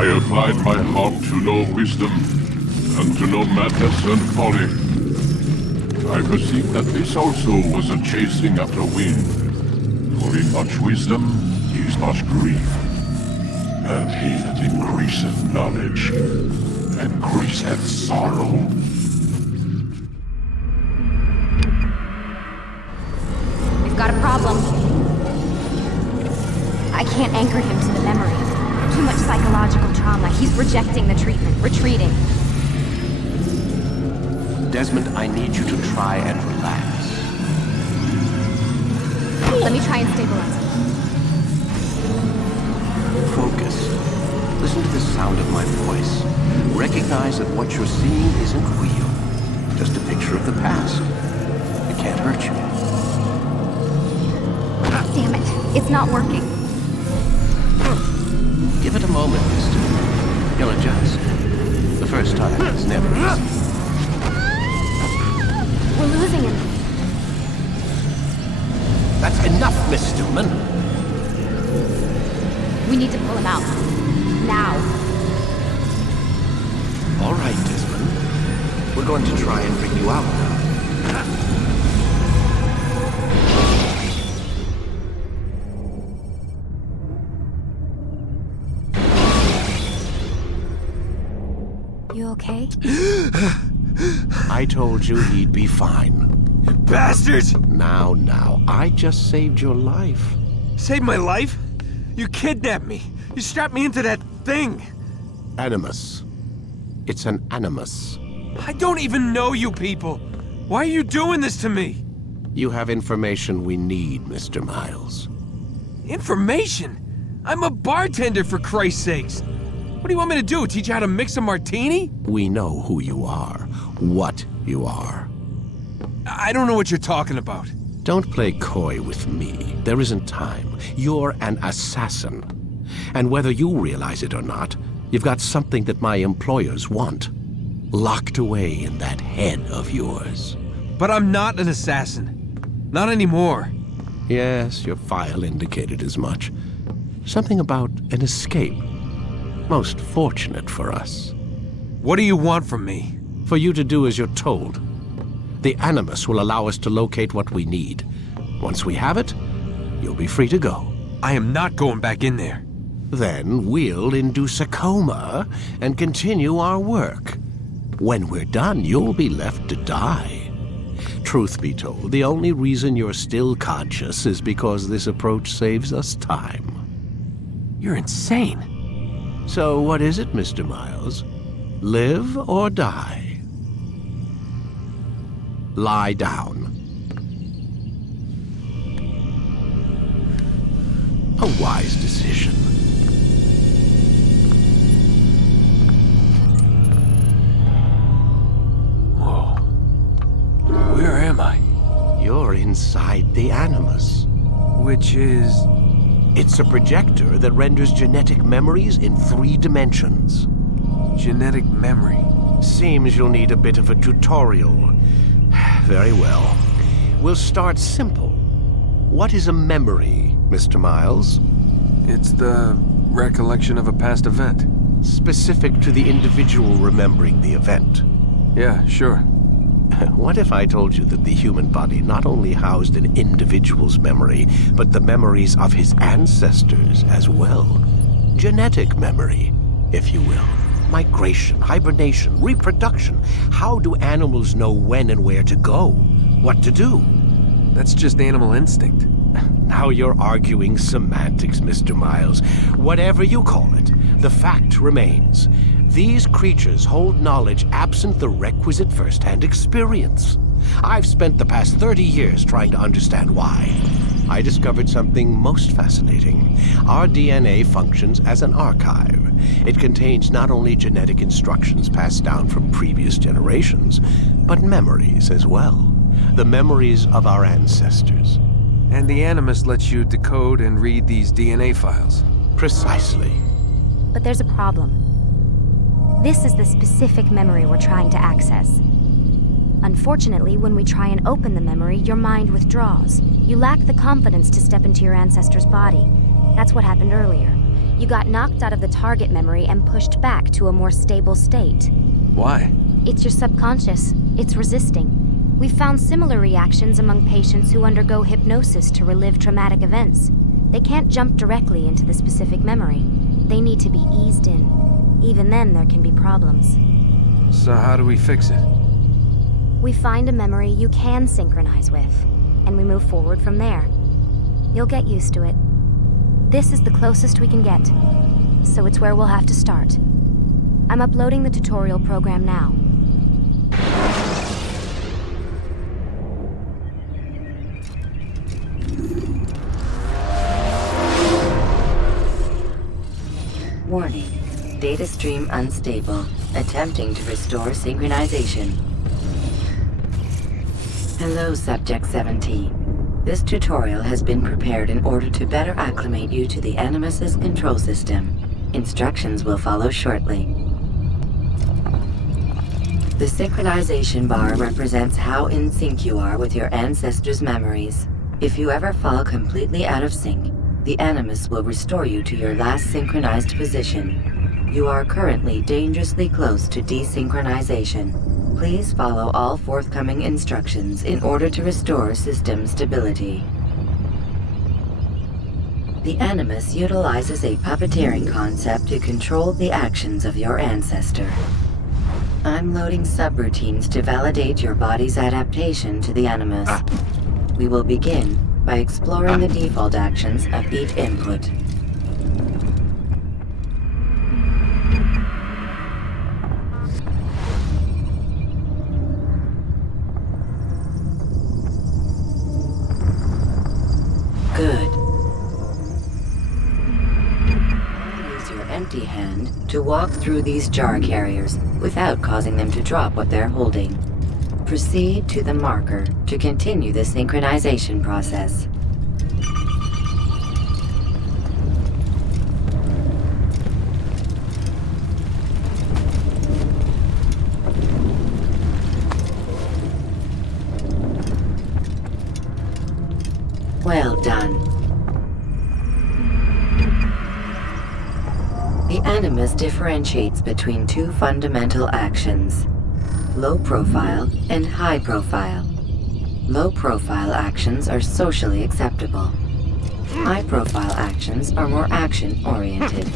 I applied my heart to know wisdom, and to know madness and folly. I perceived that this also was a chasing after wind. For in much wisdom is much grief. And he that increaseth knowledge, increaseth sorrow. We've got a problem. I can't anchor him to the memory. Too much psychological trauma. He's rejecting the treatment, retreating. Desmond, I need you to try and relax. Let me try and stabilize him. Focus. Listen to the sound of my voice. Recognize that what you're seeing isn't real. Just a picture of the past. It can't hurt you. Damn it. It's not working. Give it a moment, mister. You'll adjust. The first time is never easy. We're losing him. That's enough, Miss Stillman. We need to pull him out. Now. All right, Desmond. We're going to try and bring you out now. You okay? I told you he'd be fine. Bastards! Now, I just saved your life. Saved my life? You kidnapped me. You strapped me into that thing. Animus. It's an animus. I don't even know you people. Why are you doing this to me? You have information we need, Mr. Miles. Information? I'm a bartender, for Christ's sakes. What do you want me to do? Teach you how to mix a martini? We know who you are, what you are. I don't know what you're talking about. Don't play coy with me. There isn't time. You're an assassin. And whether you realize it or not, you've got something that my employers want. Locked away in that head of yours. But I'm not an assassin. Not anymore. Yes, your file indicated as much. Something about an escape. Most fortunate for us. What do you want from me? For you to do as you're told. The Animus will allow us to locate what we need. Once we have it, you'll be free to go. I am not going back in there. Then we'll induce a coma and continue our work. When we're done, you'll be left to die. Truth be told, the only reason you're still conscious is because this approach saves us time. You're insane. So what is it, Mr. Miles? Live or die? Lie down. A wise decision. Whoa. Where am I? You're inside the Animus. Which is... It's a projector that renders genetic memories in 3 dimensions. genetic memory. Seems you'll need a bit of a tutorial. Very well. We'll start simple. What is a memory, Mr. Miles? It's the recollection of a past event. Specific to the individual remembering the event. Yeah, sure. What if I told you that the human body not only housed an individual's memory, but the memories of his ancestors as well? Genetic memory, if you will. Migration, hibernation, reproduction. How do animals know when and where to go? What to do? That's just animal instinct. Now you're arguing semantics, Mr. Miles. Whatever you call it, the fact remains. These creatures hold knowledge absent the requisite first-hand experience. I've spent the past 30 years trying to understand why. I discovered something most fascinating. Our DNA functions as an archive. It contains not only genetic instructions passed down from previous generations, but memories as well. The memories of our ancestors. And the Animus lets you decode and read these DNA files. Precisely. But there's a problem. This is the specific memory we're trying to access. Unfortunately, when we try and open the memory, your mind withdraws. You lack the confidence to step into your ancestor's body. That's what happened earlier. You got knocked out of the target memory and pushed back to a more stable state. Why? It's your subconscious. It's resisting. We've found similar reactions among patients who undergo hypnosis to relive traumatic events. They can't jump directly into the specific memory. They need to be eased in. Even then, there can be problems. So how do we fix it? We find a memory you can synchronize with, and we move forward from there. You'll get used to it. This is the closest we can get, so it's where we'll have to start. I'm uploading the tutorial program now. Warning. Data stream unstable. Attempting to restore synchronization. Hello, Subject 17. This tutorial has been prepared in order to better acclimate you to the Animus's control system. Instructions will follow shortly. The synchronization bar represents how in sync you are with your ancestors' memories. If you ever fall completely out of sync, the Animus will restore you to your last synchronized position. You are currently dangerously close to desynchronization. Please follow all forthcoming instructions in order to restore system stability. The Animus utilizes a puppeteering concept to control the actions of your ancestor. I'm loading subroutines to validate your body's adaptation to the Animus. We will begin by exploring the default actions of each input. Good. Use your empty hand to walk through these jar carriers without causing them to drop what they're holding. Proceed to the marker to continue the synchronization process. Well done. The Animus differentiates between two fundamental actions: low profile and high profile. Low profile actions are socially acceptable. High profile actions are more action oriented.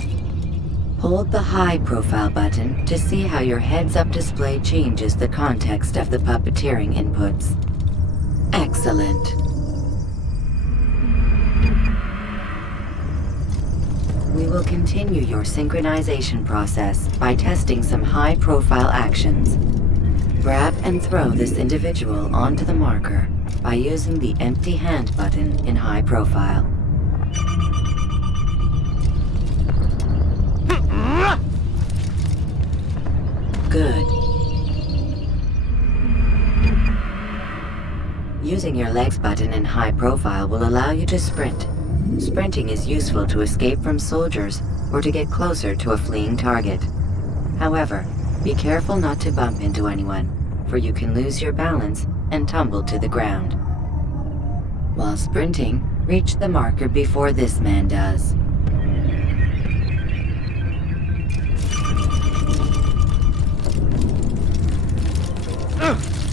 Hold the high profile button to see how your heads-up display changes the context of the puppeteering inputs. Excellent. We will continue your synchronization process by testing some high-profile actions. Grab and throw this individual onto the marker by using the empty hand button in high profile. Good. Using your legs button in high profile will allow you to sprint. Sprinting is useful to escape from soldiers or to get closer to a fleeing target. However, be careful not to bump into anyone, for you can lose your balance and tumble to the ground. While sprinting, reach the marker before this man does.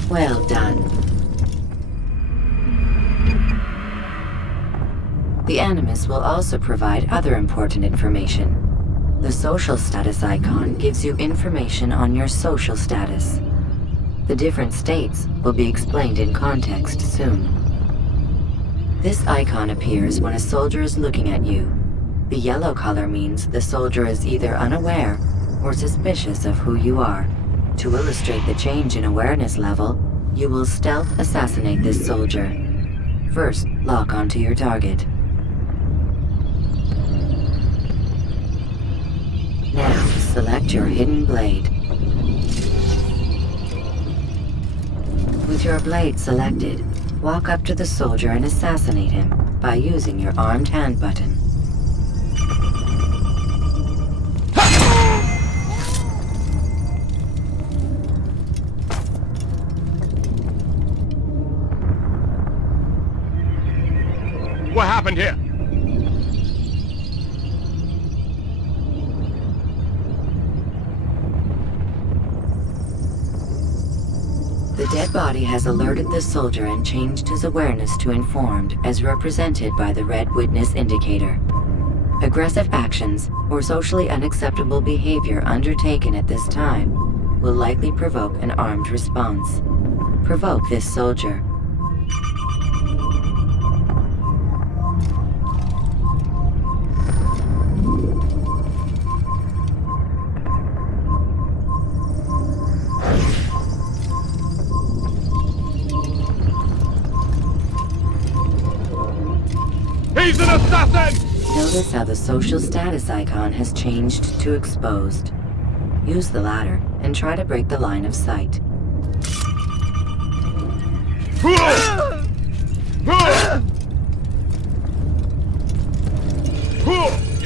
Well done. The Animus will also provide other important information. The social status icon gives you information on your social status. The different states will be explained in context soon. This icon appears when a soldier is looking at you. The yellow color means the soldier is either unaware or suspicious of who you are. To illustrate the change in awareness level, you will stealth assassinate this soldier. First, lock onto your target. Now, select your hidden blade. With your blade selected, walk up to the soldier and assassinate him by using your armed hand button. What happened here? dead body has alerted the soldier and changed his awareness to informed, as represented by the red witness indicator. Aggressive actions or socially unacceptable behavior undertaken at this time will likely provoke an armed response. Provoke this soldier. He's an assassin! Notice how the social status icon has changed to exposed. Use the ladder and try to break the line of sight. You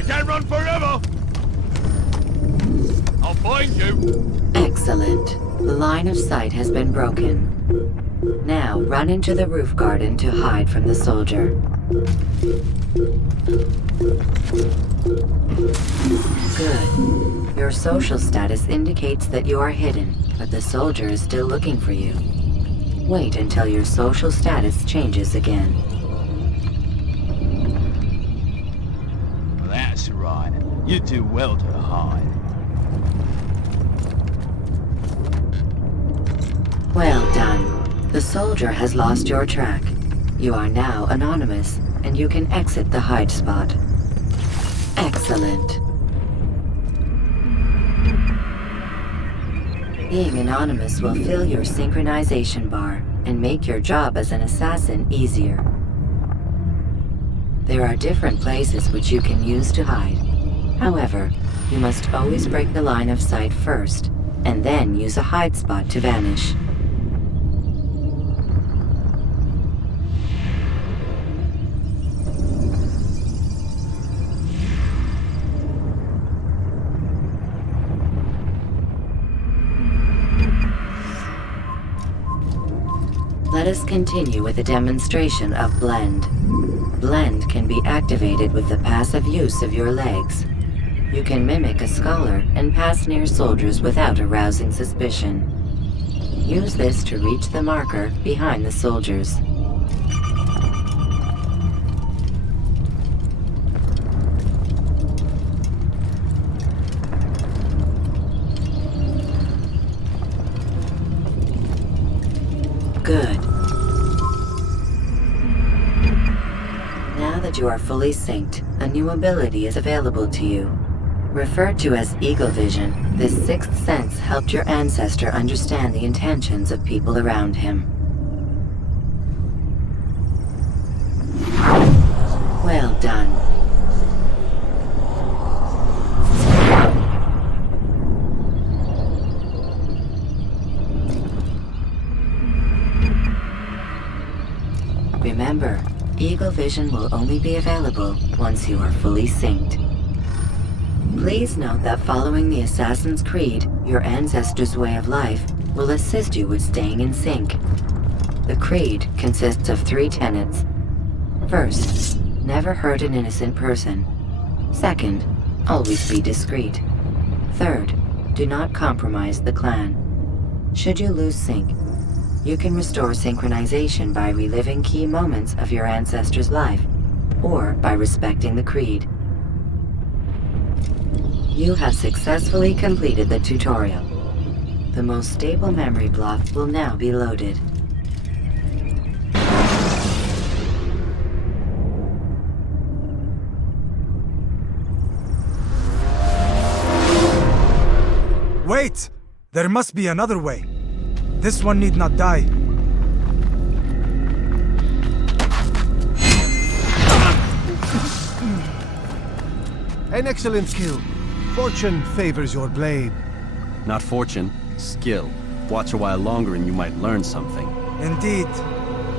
can't run forever! I'll find you! Excellent. The line of sight has been broken. Now run into the roof garden to hide from the soldier. Good. Your social status indicates that you are hidden, but the soldier is still looking for you. Wait until your social status changes again. That's right. You do well to hide. Well done. The soldier has lost your track. You are now anonymous, and you can exit the hide spot. Excellent. Being anonymous will fill your synchronization bar and make your job as an assassin easier. There are different places which you can use to hide. However, you must always break the line of sight first, and then use a hide spot to vanish. Let us continue with a demonstration of Blend. Blend can be activated with the passive use of your legs. You can mimic a scholar and pass near soldiers without arousing suspicion. Use this to reach the marker behind the soldiers. Good. Now that you are fully synced, a new ability is available to you. Referred to as Eagle Vision, this sixth sense helped your ancestor understand the intentions of people around him. Well done. Remember, Eagle Vision will only be available once you are fully synced. Please note that following the Assassin's Creed, your ancestors' way of life, will assist you with staying in sync. The Creed consists of 3 tenets. First, never hurt an innocent person. Second, always be discreet. Third, do not compromise the clan. Should you lose sync, you can restore synchronization by reliving key moments of your ancestor's life, or by respecting the Creed. You have successfully completed the tutorial. The most stable memory block will now be loaded. Wait! There must be another way. This one need not die. An excellent skill. Fortune favors your blade. Not fortune, skill. Watch a while longer and you might learn something. Indeed.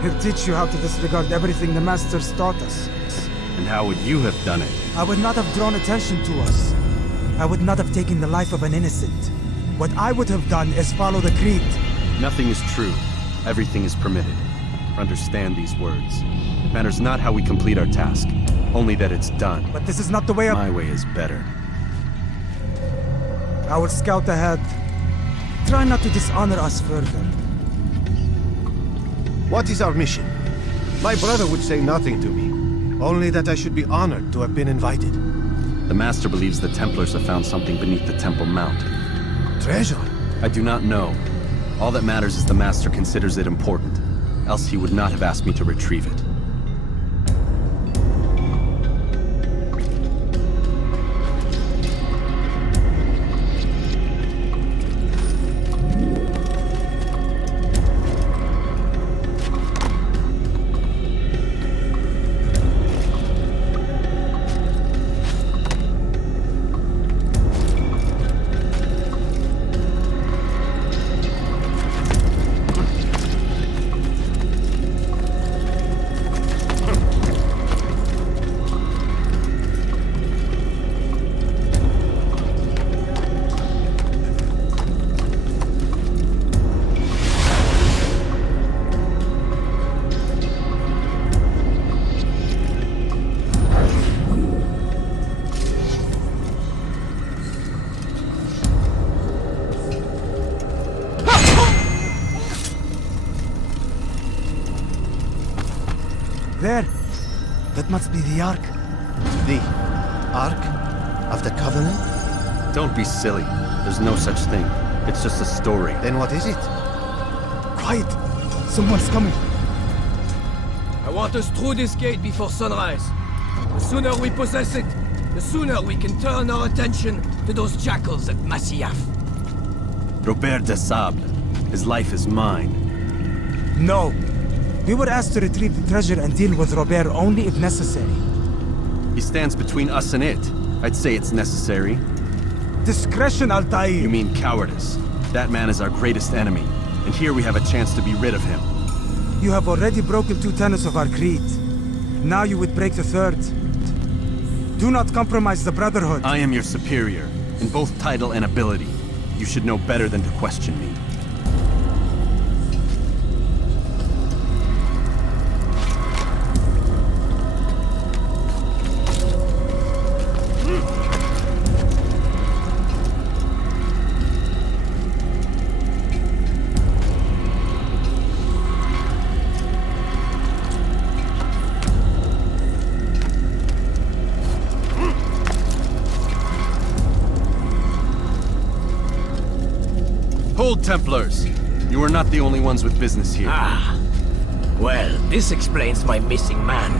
He'll teach you how to disregard everything the Masters taught us. And how would you have done it? I would not have drawn attention to us. I would not have taken the life of an innocent. What I would have done is follow the Creed. Nothing is true. Everything is permitted. Understand these words. It matters not how we complete our task, only that it's done. But this is not the way of... My way is better. I will scout ahead. Try not to dishonor us further. What is our mission? My brother would say nothing to me, only that I should be honored to have been invited. The Master believes the Templars have found something beneath the Temple Mount. Treasure? I do not know. All that matters is the Master considers it important. Else he would not have asked me to retrieve it. There! That must be the Ark. The Ark of the Covenant? Don't be silly. There's no such thing. It's just a story. Then what is it? Quiet! Someone's coming. I want us through this gate before sunrise. The sooner we possess it, the sooner we can turn our attention to those jackals at Masyaf. Robert de Sable. His life is mine. No! We were asked to retrieve the treasure and deal with Robert only if necessary. He stands between us and it. I'd say it's necessary. Discretion, Altair! You mean cowardice. That man is our greatest enemy, and here we have a chance to be rid of him. You have already broken 2 tenets of our creed. Now you would break the 3rd. Do not compromise the Brotherhood. I am your superior, in both title and ability. You should know better than to question me. Hold, Templars! You are not the only ones with business here. Ah. Well, this explains my missing man.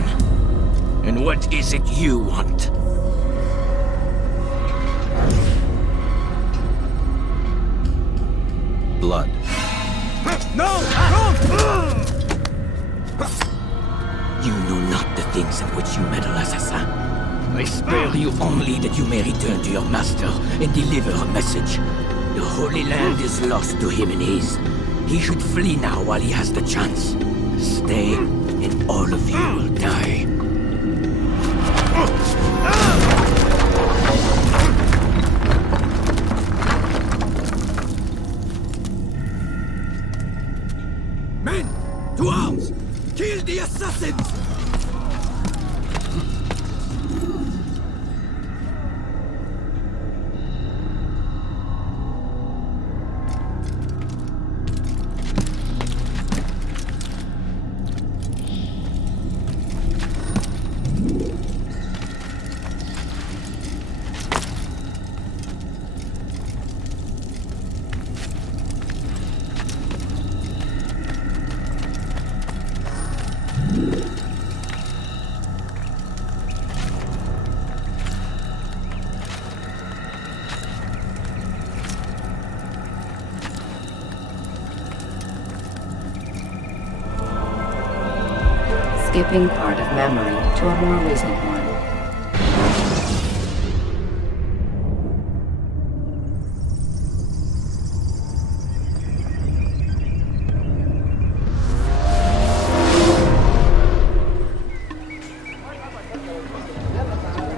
And what is it you want? Blood. No! Don't! You know not the things in which you meddle, assassin. I spare you only that you may return to your master and deliver a message. The Holy Land is lost to him and his. He should flee now while he has the chance. Stay, and all of you will die. Men, to arms! Kill the assassins! Skipping part of memory to a more recent one.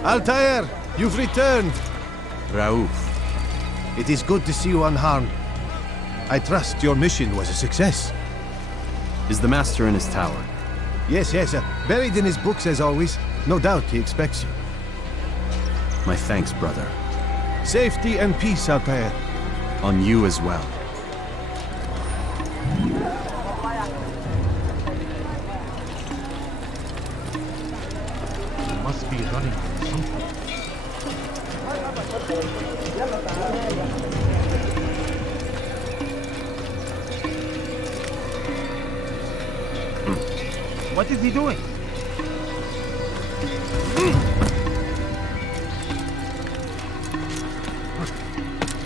Altair, you've returned. Raouf. It is good to see you unharmed. I trust your mission was a success. Is the Master in his tower? Yes, buried in his books as always. No doubt he expects you. My thanks, brother. Safety and peace, Altair. On you as well. running. What is he doing?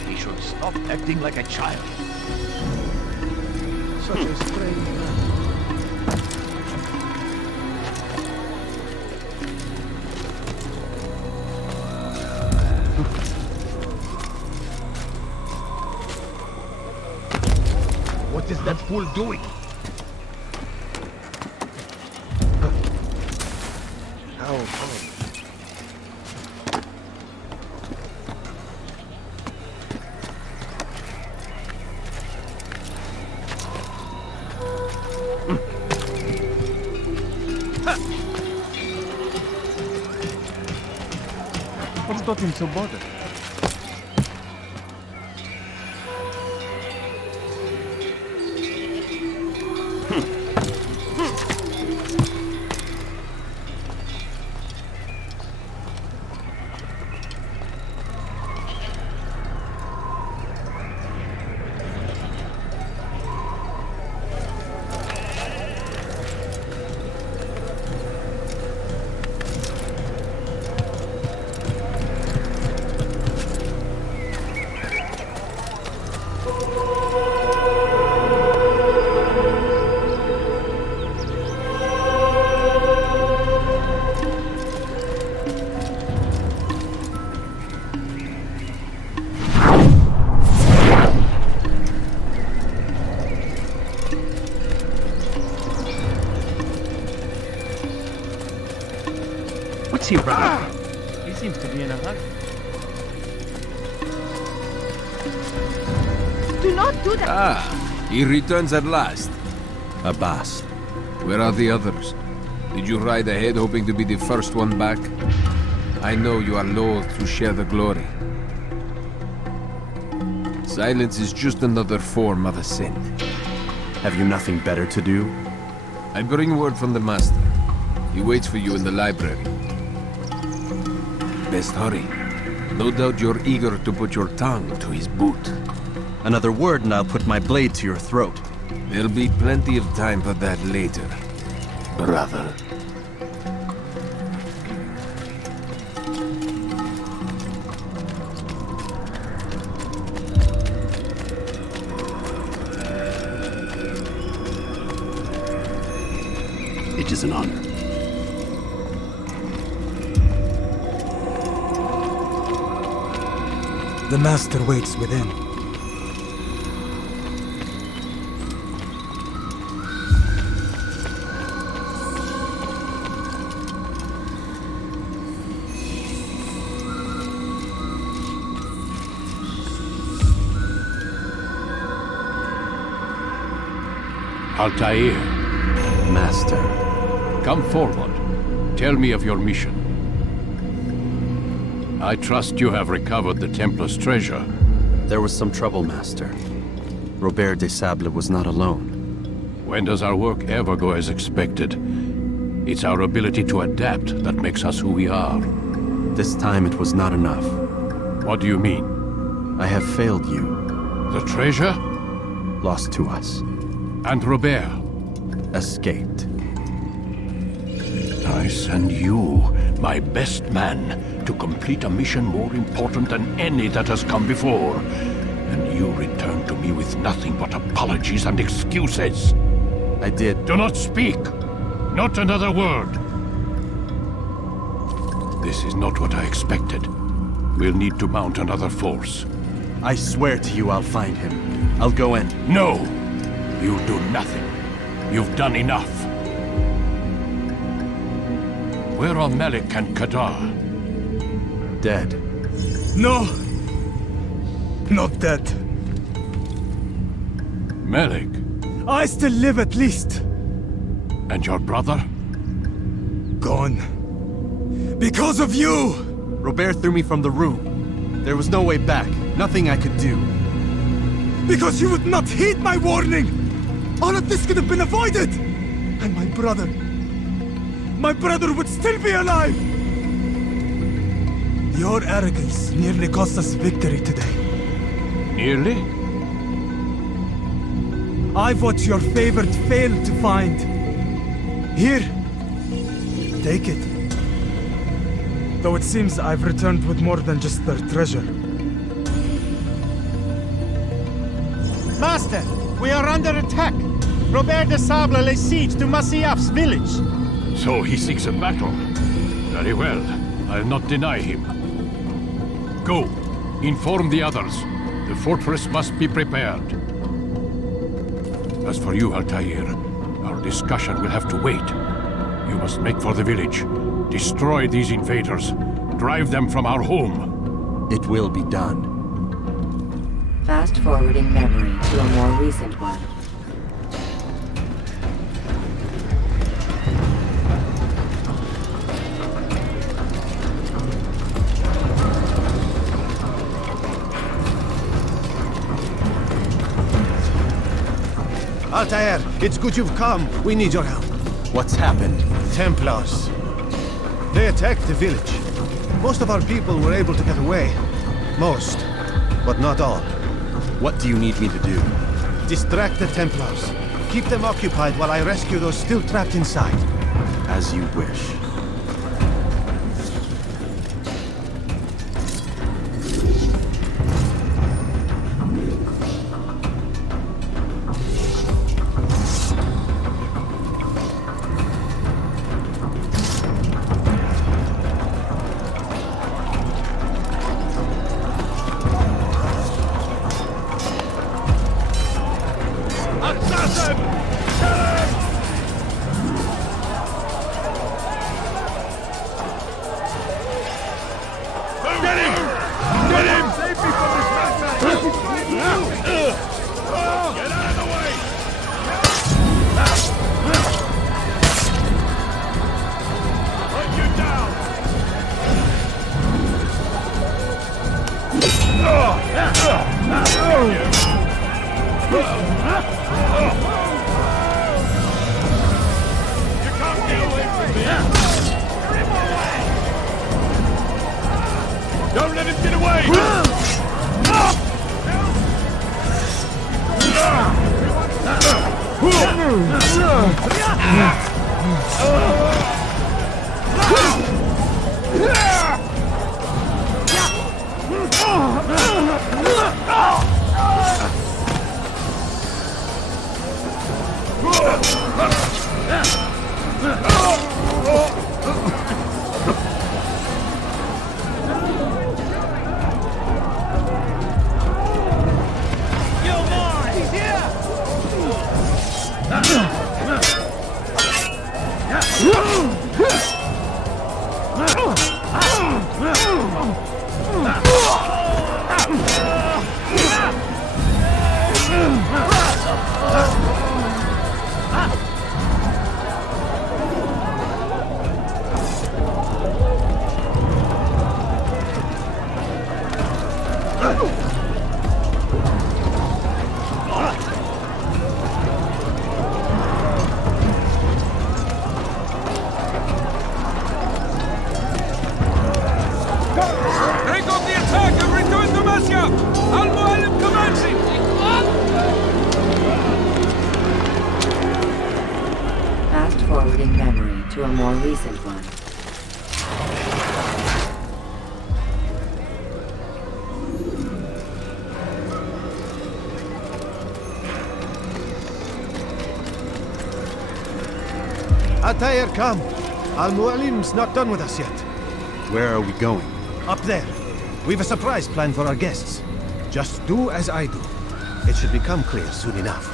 He should stop acting like a child. Such a strange man. What is that fool doing? How odd. What's got him so bothered? What's he running? He seems to be in a hurry. Do not do that! Ah, he returns at last. Abbas, where are the others? Did you ride ahead hoping to be the first one back? I know you are loath to share the glory. Silence is just another form of a sin. Have you nothing better to do? I bring word from the Master. He waits for you in the library. Best hurry. No doubt you're eager to put your tongue to his boot. Another word and I'll put my blade to your throat. There'll be plenty of time for that later, brother. It is an honor. The Master waits within. Altair, Master. come forward. Tell me of your mission. I trust you have recovered the Templar's treasure. There was some trouble, Master. Robert de Sable was not alone. When does our work ever go as expected? It's our ability to adapt that makes us who we are. This time it was not enough. What do you mean? I have failed you. The treasure? Lost to us. And Robert? Escaped. I send you, my best man, to complete a mission more important than any that has come before. And you return to me with nothing but apologies and excuses. I did. Do not speak! Not another word! This is not what I expected. We'll need to mount another force. I swear to you I'll find him. I'll go in. No! You'll do nothing. You've done enough. Where are Melik and Kadar? Dead. No! Not dead. Melik? I still live at least. And your brother? Gone. Because of you! Robert threw me from the room. There was no way back. Nothing I could do. Because you would not heed my warning! All of this could have been avoided! And my brother would still be alive! Your arrogance nearly cost us victory today. Nearly? I've what your favorite failed to find. Here. Take it. Though it seems I've returned with more than just their treasure. Master, we are under attack. Robert de Sable lays siege to Masyaf's village. So he seeks a battle. Very well. I'll not deny him. Go. Inform the others. The fortress must be prepared. As for you, Altair, our discussion will have to wait. You must make for the village. Destroy these invaders. Drive them from our home. It will be done. Fast-forwarding memory to a more recent one. Altair, it's good you've come. We need your help. What's happened? Templars. They attacked the village. Most of our people were able to get away. Most, but not all. What do you need me to do? Distract the Templars. Keep them occupied while I rescue those still trapped inside. As you wish. Don't let him get away! Break off the attack and return to Masyaf! Al-Mualim commencing! Fast-forwarding memory to a more recent one. Altair, come. Al-Mualim's not done with us yet. Where are we going? Up there. We've a surprise plan for our guests. Just do as I do. It should become clear soon enough.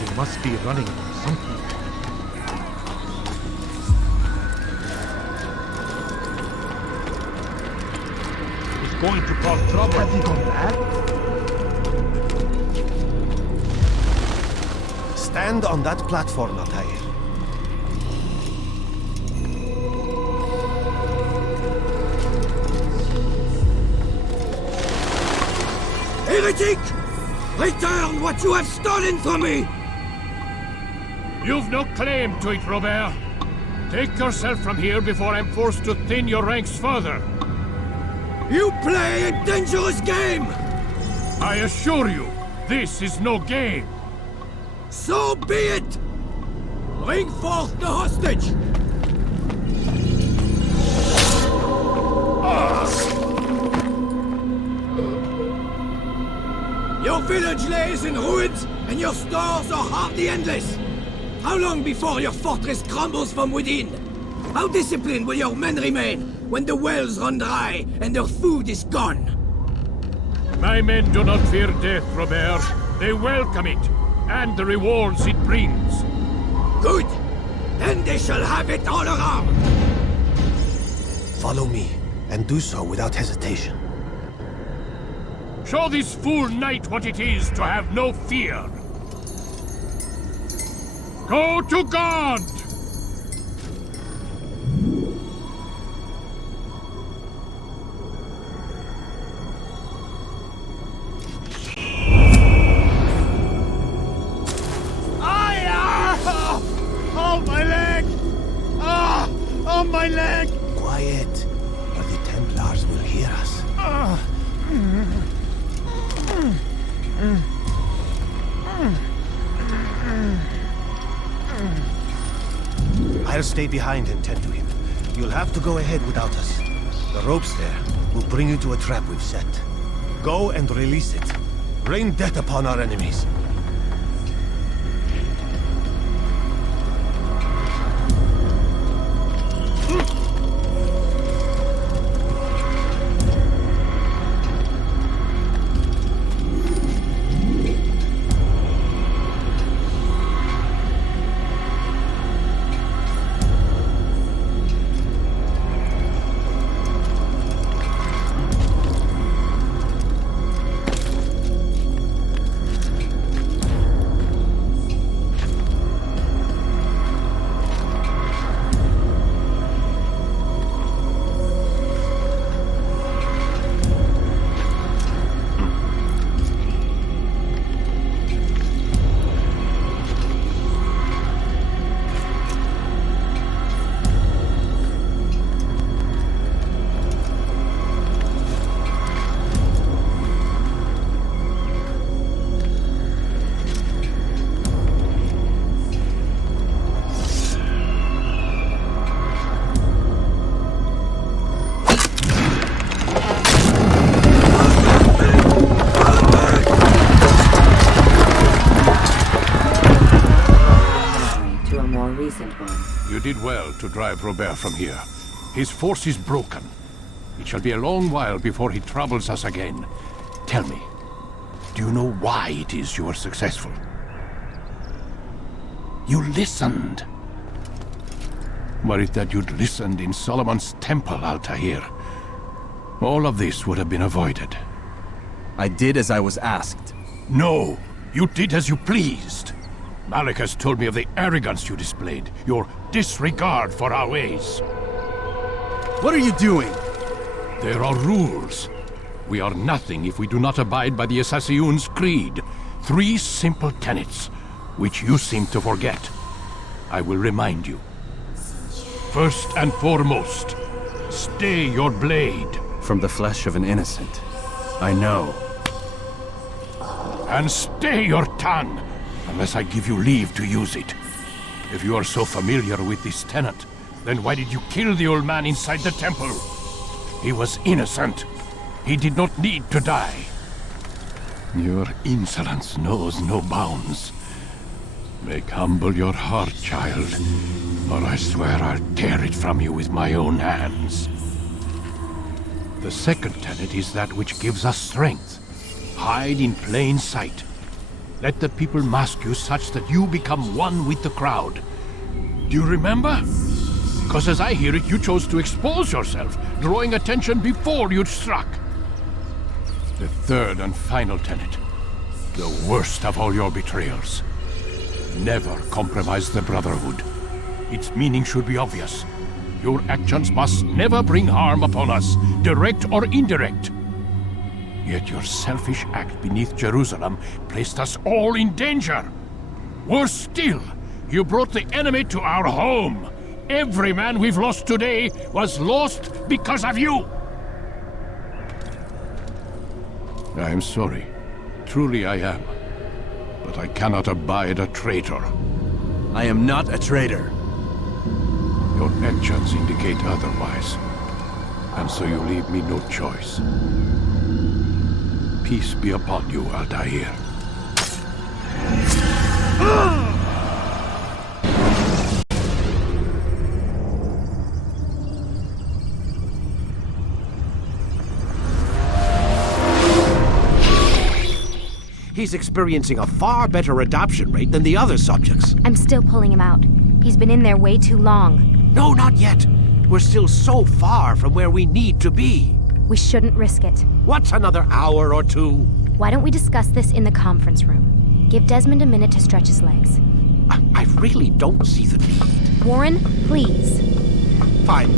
You must be running from something. It's going to cause trouble. Have you gone mad? Stand on that platform, Altair. Heretic! Return what you have stolen from me! You've no claim to it, Robert. Take yourself from here before I'm forced to thin your ranks further. You play a dangerous game! I assure you, this is no game. So be it! Bring forth the hostage! Your village lays in ruins, and your stores are hardly endless. How long before your fortress crumbles from within? How disciplined will your men remain when the wells run dry and their food is gone? My men do not fear death, Robert. They welcome it, and the rewards it brings. Good! Then they shall have it all around! Follow me, and do so without hesitation. Show this fool knight what it is to have no fear. Go to God! Oh, my leg! Ah! Oh, my leg! Quiet, or the Templars will hear us. I'll stay behind and tend to him. You'll have to go ahead without us. The ropes there will bring you to a trap we've set. Go and release it. Rain death upon our enemies. You did well to drive Robert from here. His force is broken. It shall be a long while before he troubles us again. Tell me, do you know why it is you were successful? You listened. Were it that you'd listened in Solomon's temple, Altair, all of this would have been avoided. I did as I was asked. No, you did as you pleased. Malik has told me of the arrogance you displayed, your disregard for our ways. What are you doing? There are rules. We are nothing if we do not abide by the Assassin's Creed. 3 simple tenets, which you seem to forget. I will remind you. First and foremost, stay your blade. From the flesh of an innocent. I know. And stay your tongue, unless I give you leave to use it. If you are so familiar with this tenet, then why did you kill the old man inside the temple? He was innocent. He did not need to die. Your insolence knows no bounds. Make humble your heart, child, or I swear I'll tear it from you with my own hands. The second tenet is that which gives us strength. Hide in plain sight. Let the people mask you such that you become one with the crowd. Do you remember? Because as I hear it, you chose to expose yourself, drawing attention before you'd struck. The third and final tenet. The worst of all your betrayals. Never compromise the Brotherhood. Its meaning should be obvious. Your actions must never bring harm upon us, direct or indirect. Yet your selfish act beneath Jerusalem placed us all in danger. Worse still, you brought the enemy to our home, Every man we've lost today was lost because of you! I am sorry. Truly I am. But I cannot abide a traitor. I am not a traitor. Your actions indicate otherwise. And so you leave me no choice. Peace be upon you, Altair. He's experiencing a far better adoption rate than the other subjects. I'm still pulling him out. He's been in there way too long. No, not yet. We're still so far from where we need to be. We shouldn't risk it. What's another hour or two? Why don't we discuss this in the conference room? Give Desmond a minute to stretch his legs. I really don't see the need. Warren, please. Fine.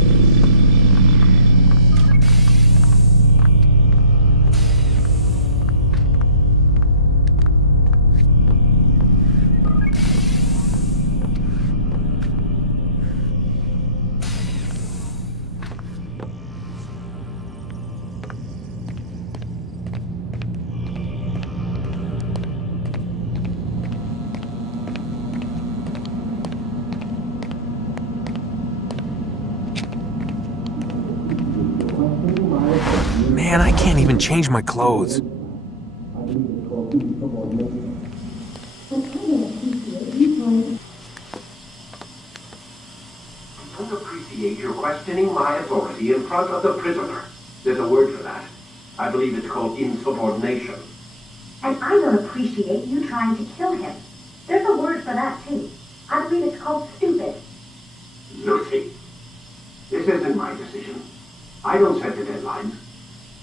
Man, I can't even change my clothes. I don't appreciate your questioning my authority in front of the prisoner. There's a word for that. I believe it's called insubordination. And I don't appreciate you trying to kill him. There's a word for that, too. I believe it's called stupid. Lucy, this isn't my decision. I don't set the deadlines.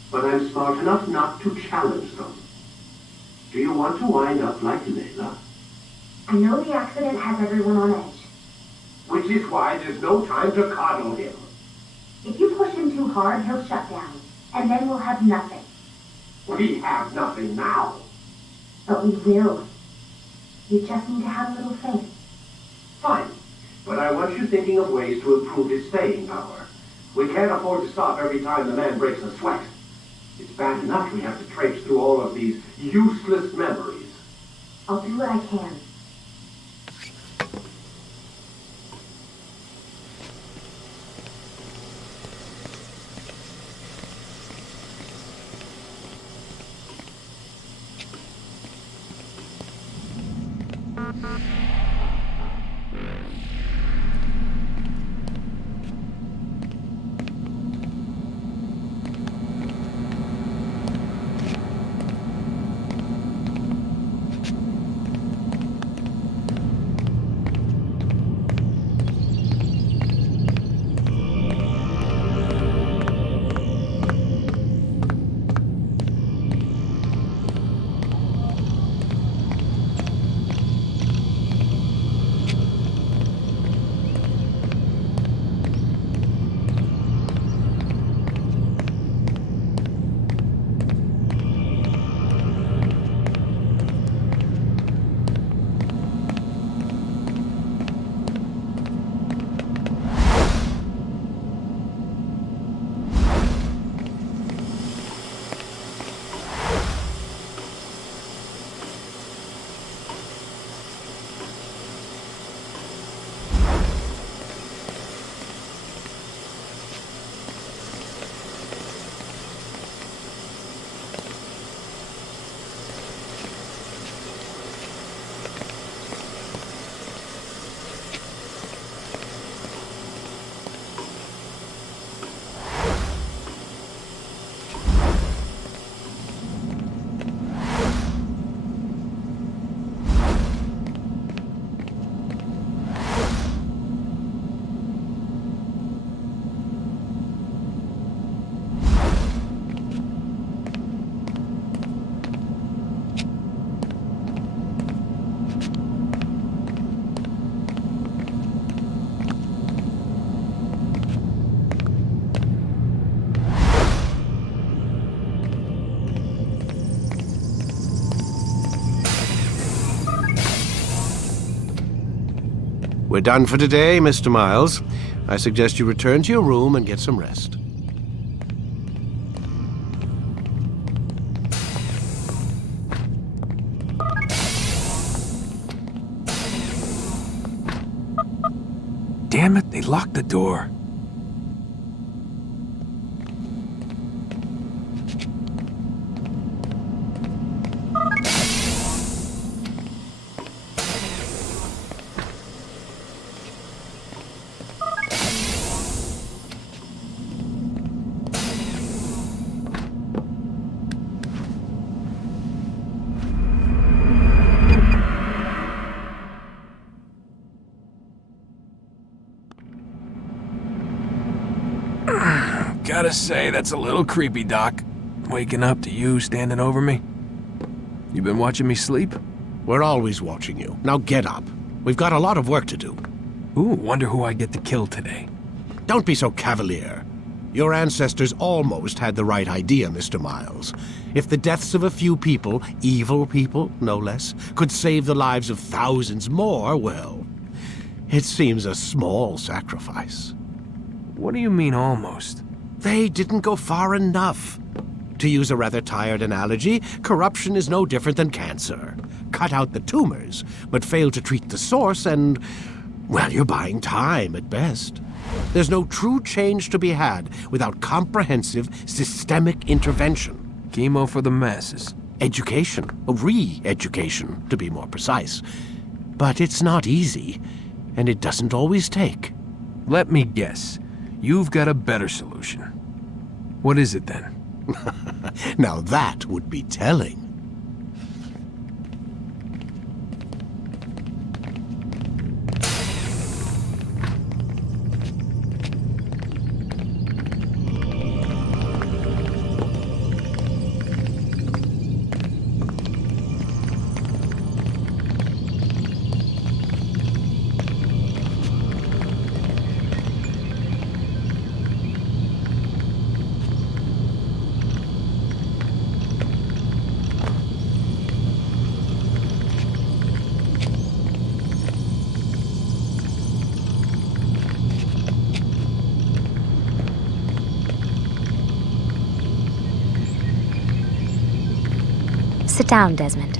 But I'm smart enough not to challenge them. Do you want to wind up like Layla? I know the accident has everyone on edge. Which is why there's no time to coddle him. If you push him too hard, he'll shut down. And then we'll have nothing. We have nothing now. But we will. You just need to have a little faith. Fine. But I want you thinking of ways to improve his staying power. We can't afford to stop every time the man breaks a sweat. It's bad enough we have to traipse through all of these useless memories. I'll do what I can. We're done for today, Mr. Miles. I suggest you return to your room and get some rest. Damn it, they locked the door. Gotta say, that's a little creepy, Doc. Waking up to you standing over me. You been watching me sleep? We're always watching you. Now get up. We've got a lot of work to do. Ooh, wonder who I get to kill today. Don't be so cavalier. Your ancestors almost had the right idea, Mr. Miles. If the deaths of a few people, evil people, no less, could save the lives of thousands more, well, it seems a small sacrifice. What do you mean, almost? They didn't go far enough. To use a rather tired analogy, corruption is no different than cancer. Cut out the tumors, but fail to treat the source and, well, you're buying time at best. There's no true change to be had without comprehensive, systemic intervention. Chemo for the masses. Education, re-education, to be more precise. But it's not easy, and it doesn't always take. Let me guess. You've got a better solution. What is it then? Now that would be telling. Sit down, Desmond.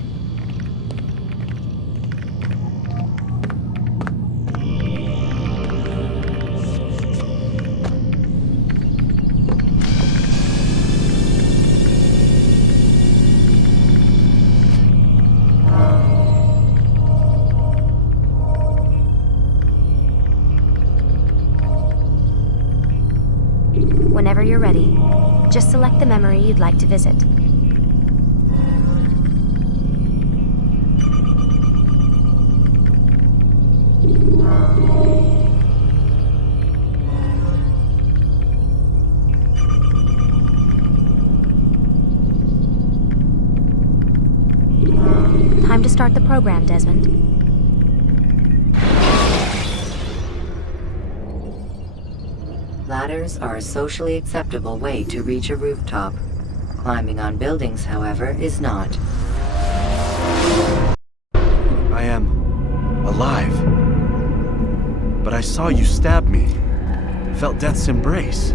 Whenever you're ready, just select the memory you'd like to visit. Time to start the program, Desmond. Ladders are a socially acceptable way to reach a rooftop. Climbing on buildings, however, is not. I am alive. But I saw you stab me. Felt death's embrace.